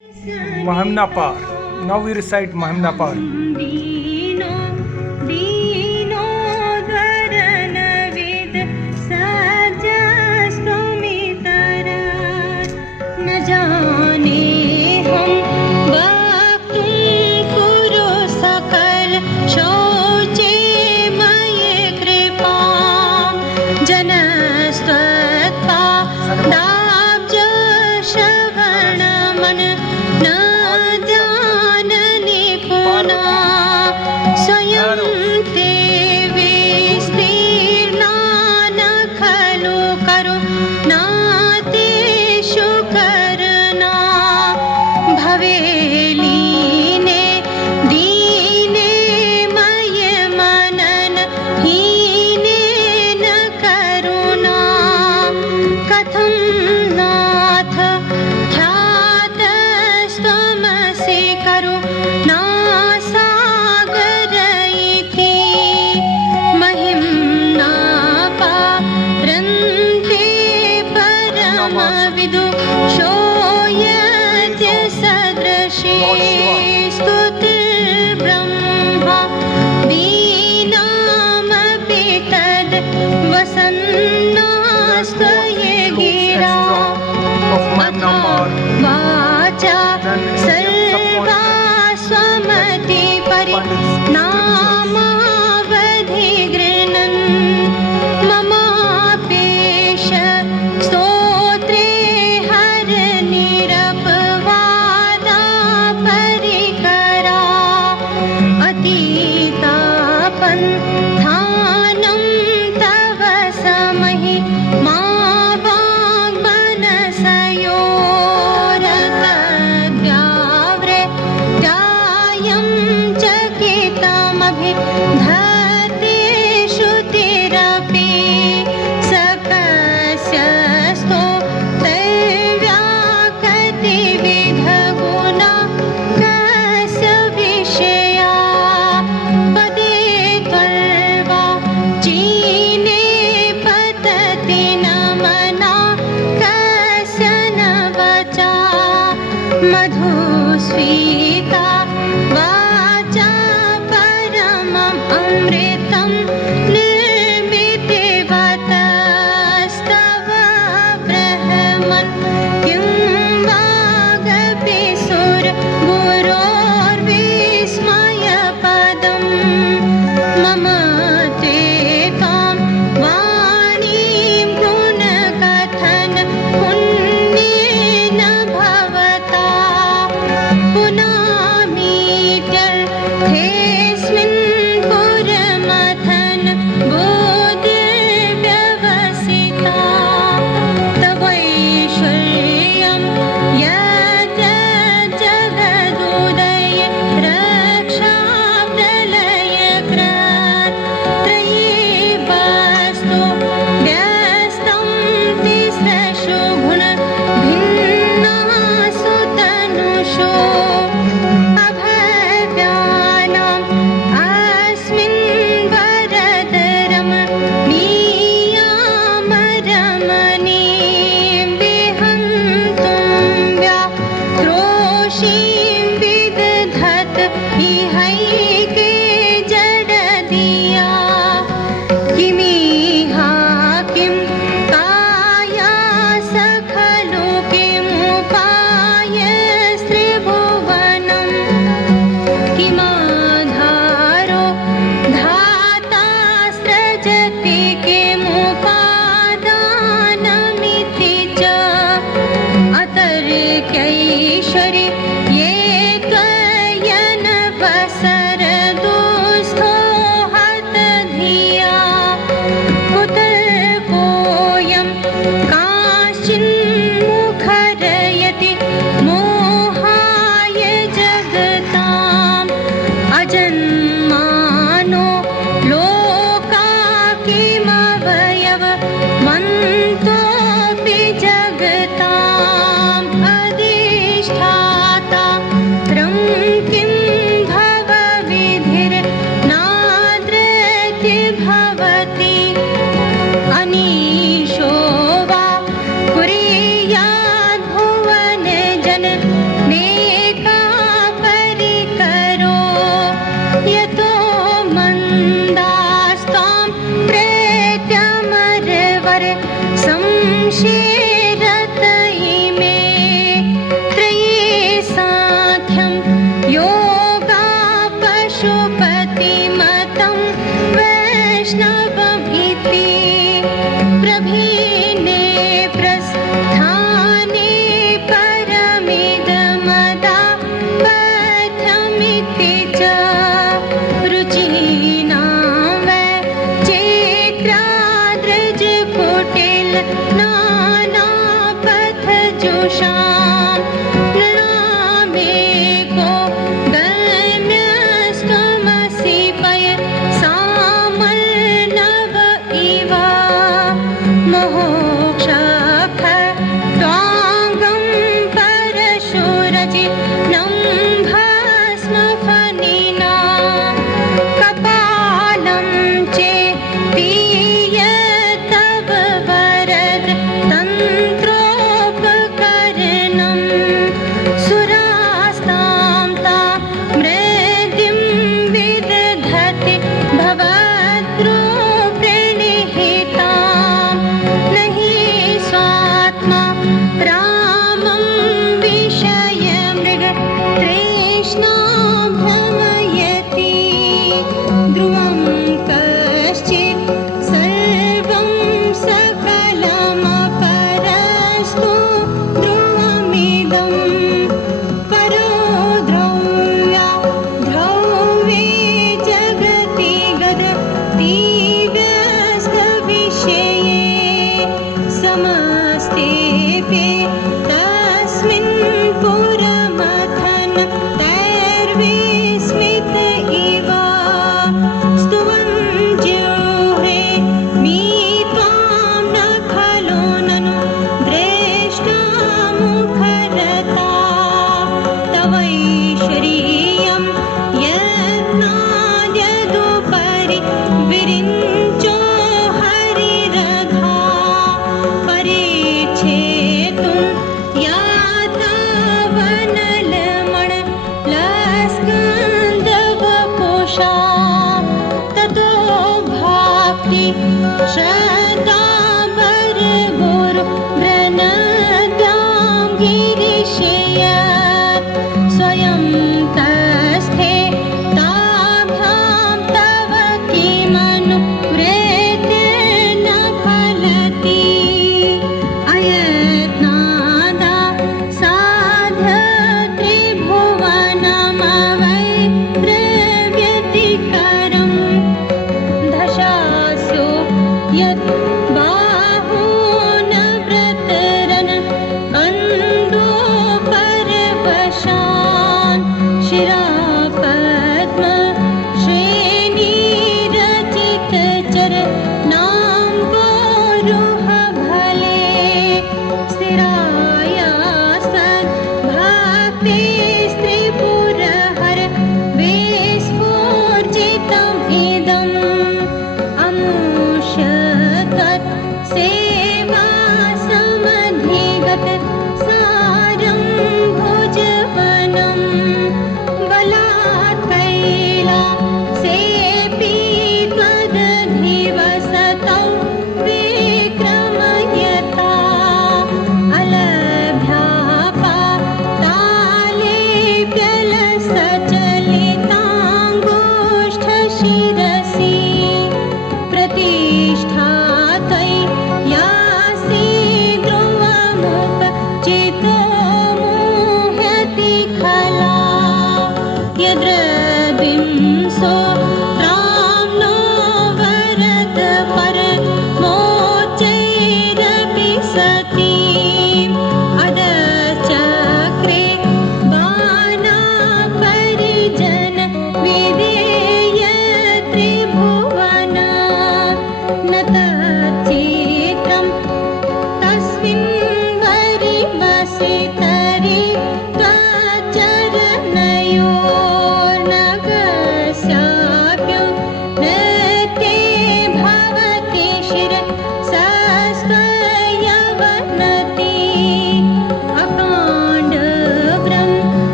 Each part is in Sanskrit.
Mahimna Par. Now we recite Mahimna Par. भस्मफणिना कपालं चेत्पीय तव वरद तन्त्रोपकरणं सुरास्तां ताम्रदिं विदधति भवद्रूपिणीहितां नहि स्वात्मा रामं विषयमृगतृष्णा भ्रमयति ध्रुवं कश्चित् सर्वं सकलमपरस्तु ध्रुवमिदं परो द्रव्या द्रव्ये जगति गदति व्यस्तविषये समस्तेऽपि तस्मिन् पुरमथन तैर्विस्मित इव स्तुवन्त्युहे मी त्वां न खलु ननु दृष्टामुखरता तवैश्वर्यं यत्नाद्यदुपरि विरिञ्चो हरिरधा परिच्छेतुं यातावनलमणलस्कन्दवपुषा ततो भक्ति श्रद्धाभरगुरु भ्रनद्यां गिरिशयत् स्वयं तस्थे ताभ्यां तव किमनुवृत्तिर्न फलति अयत्नादा साध्य त्रिभुवनमवैर्व्यतिकरं दशासु यत् बाहून व्रतरन् कन्दुपरवशान् शिरापद्म श्रेणीरचितचरणाम्बोरुहफले स्थिराया सद्भक्तिस्त्रिपुरहर विस्फूर्जितमिदम् अमुष्य तत् सेवा समधिगत सारं भुजवनं बलात् कैलासेऽपि त्वदधिवसतौ विक्रमयता अलभ्या पाताले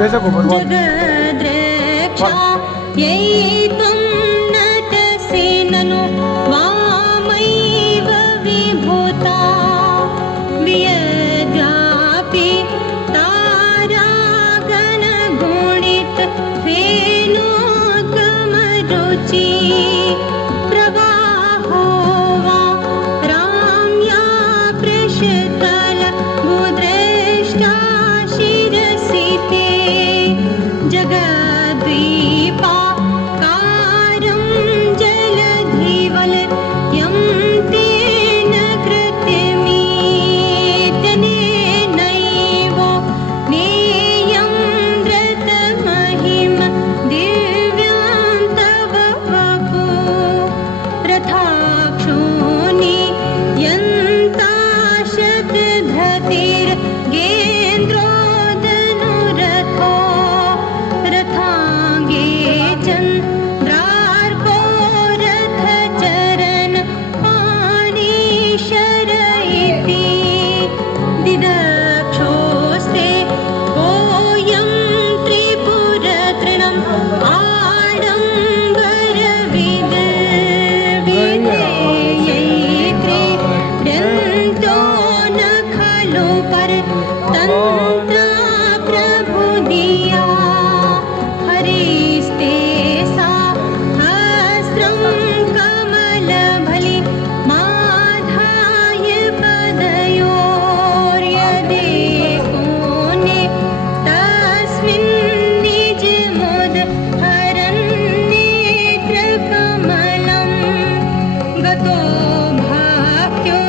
बेसको बर्बाद जगद्रक्षा यै त्वं नटसि ननु वामैव विभूता वियद्यापि तारागणगुणित फेनोद्गमरुचि प्रवाहो वा राम्या पृषतल भूदृष्टा शिरसि ते जगद्वीपाकारं जलधिवल यं तेन कृत्यमीत्यनेनैव नेयं व्रतमहिम दिव्यां तव वपु रथाक्षोणि यन्ताशतधतिर्गेन्द्रोदनुरथो रथाङ्गे चन्द्रार्को रथचरण पाणिशर इति दिदक्षोस्ते कोऽयं त्रिपुरतृणम् आडम्बरविद विधेयैत्रे व्यन्तो न खलु परतन्त्रा प्रभुदिया हरिस्ते सहस्रं कमलभलि माधाय पदयोर्यदेकोने तस्मिन् निजमुदहरन्नेत्रकमलं गतो भाक्यो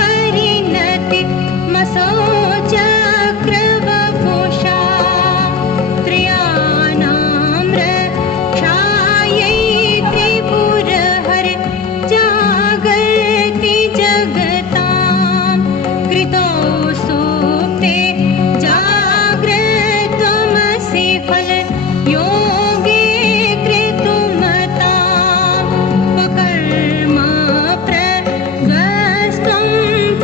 द्रेकापरिणति मसोचक्रवपुषा त्र्याणां रक्षायै त्रिपुरहरे जागर्ति जगतां कृतौ सुप्ते जाग्रत्वमसि फल योगे कृतुमतां स्वकर्म प्रध्वस्त्वं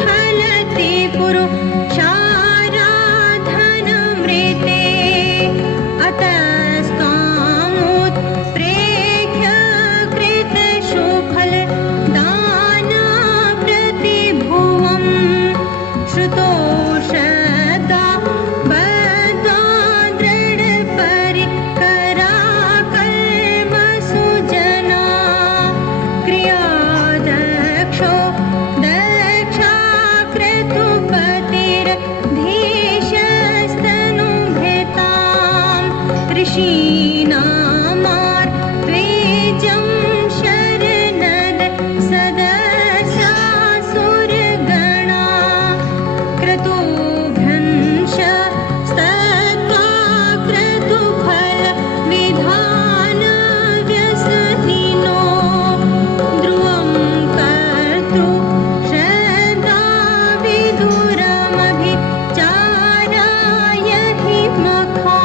फलति पुरुषाराधनमृते अतस्त्वामुत्प्रेक्ष्य कृतशुफल दानप्रतिभुवम् श्रुतो श्रद्धा बद्धा दृढपरिकरा कर्मसुजना क्रियादक्षो दक्षाक्रतुपतिर्धीशस्तनुभृतां ऋषीणामार्द्वेजं शरणद सदसासुरगणा क्रतुभ्रंश स्तत्वा क्रतुफल विधान व्यसनिनो ध्रुवं कर्तृ श्रद्धा विधुरमभिचाराय हि मखा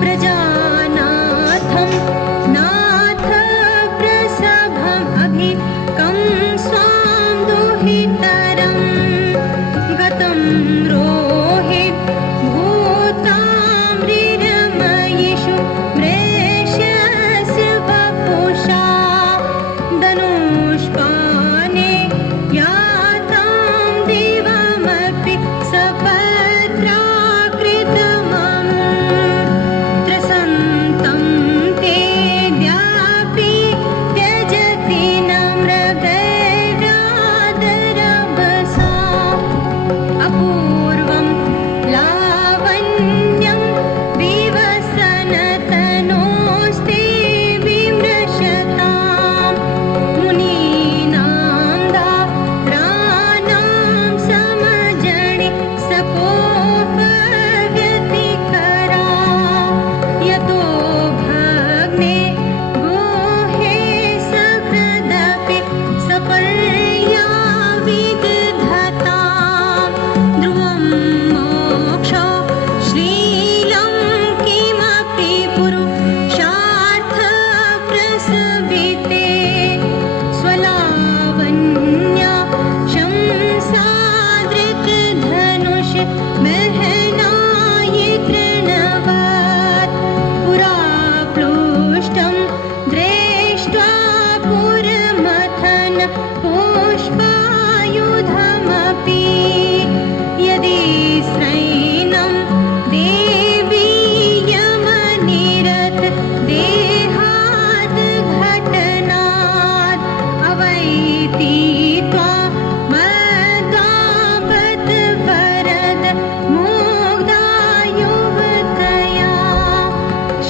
प्रजा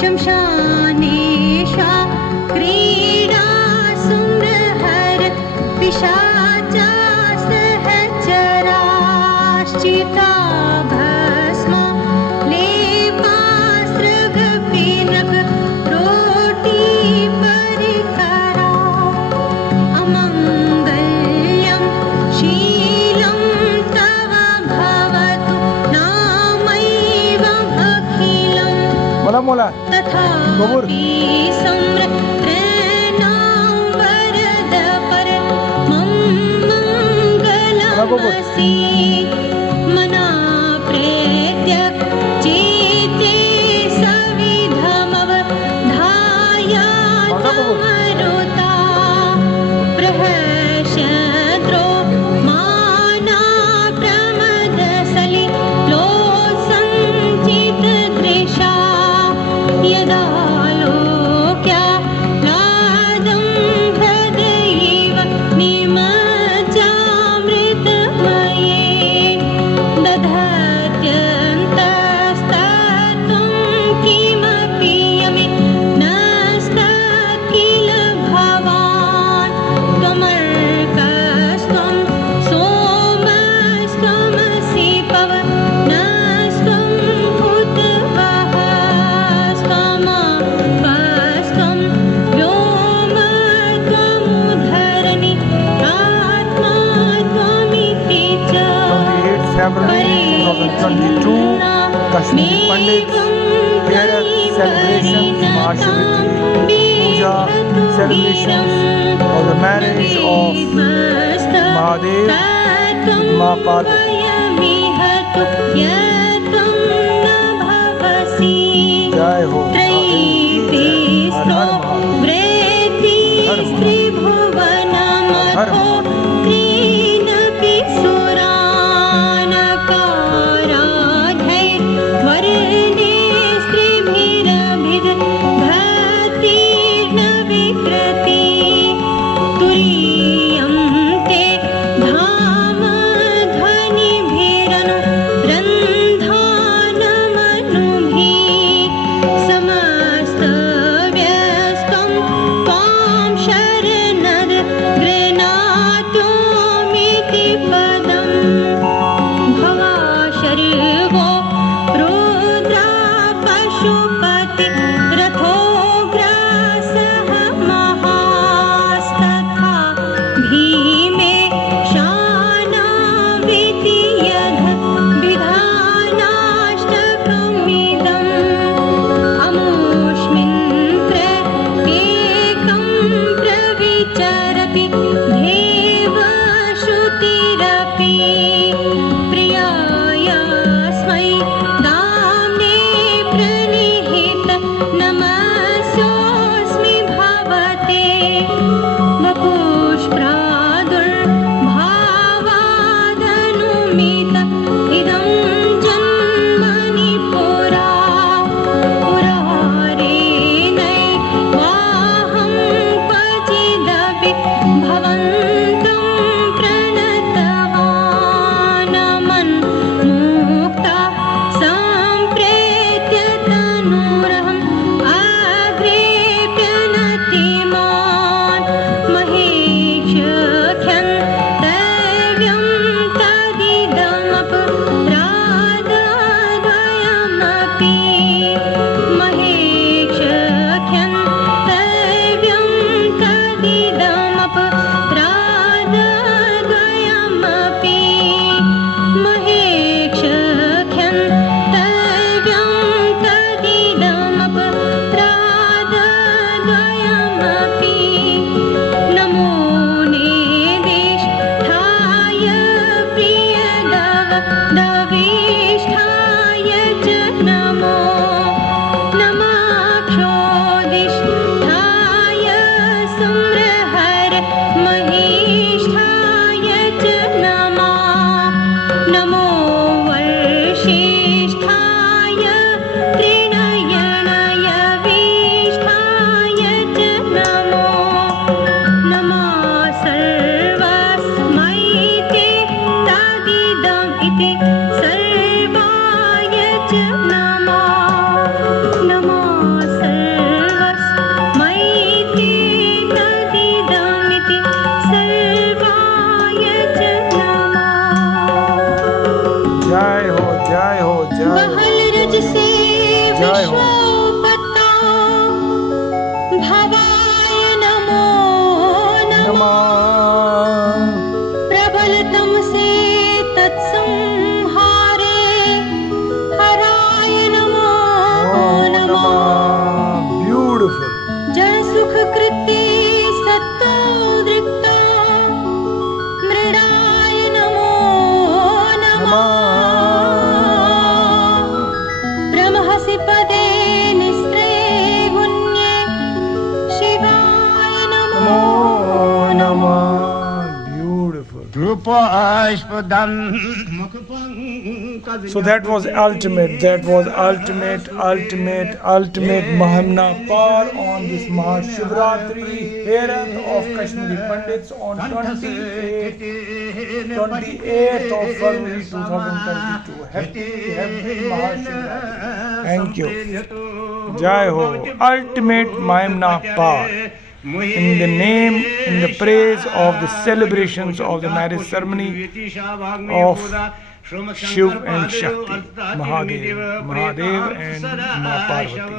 शमशानेशा क्रीडा सुमृहर पिशाचा सहचराश्चिता भस्मा लेपास्त्रगपिनग रोटी परिकरा अमङ्गल्यं शीलं तव भवतु नामैवम् अखिलम् बोला बोला गोबर तथापि समृद्धॄणां वरद परमं मङ्गलमसि मना प्रेत्य चेते सविधमवधायात्मरुता प्रहर्षद्रो माना प्रमदसलि लोसञ्चितदृशा यदा लोक्याह्लादं हृदयेव निमज्जामृतमये दधत्यन्तस्तत्त्वं किमपि यमि नस्तत्किल भवान् त्वमर्कस्त्वं सोमस्त्वमसि पवनस्त्वं हुतवहस्त्वमपस्त्वं व्योमत्वमुद्धरनि आत्मा त्वमिति च 28 February 2022 Kashmiri Pandits Teras celebrations Mahashivratri Puja celebrations of the marriage of Mahadev with Ma Parvati. जय हो हर तुरीयं ते धाम ध्वनिभिरनु So that was ultimate. That was ultimate Mahimna Par on this Mahashivratri. Heareth of Kashmiri Pandits on 28th of February 2022. Happy Mahashivratri. Thank you. Jai Ho. Ultimate Mahimna Par. In the name, in the praise of the celebrations of the marriage ceremony of Shiv and Shakti, Mahadev and Ma Parvati.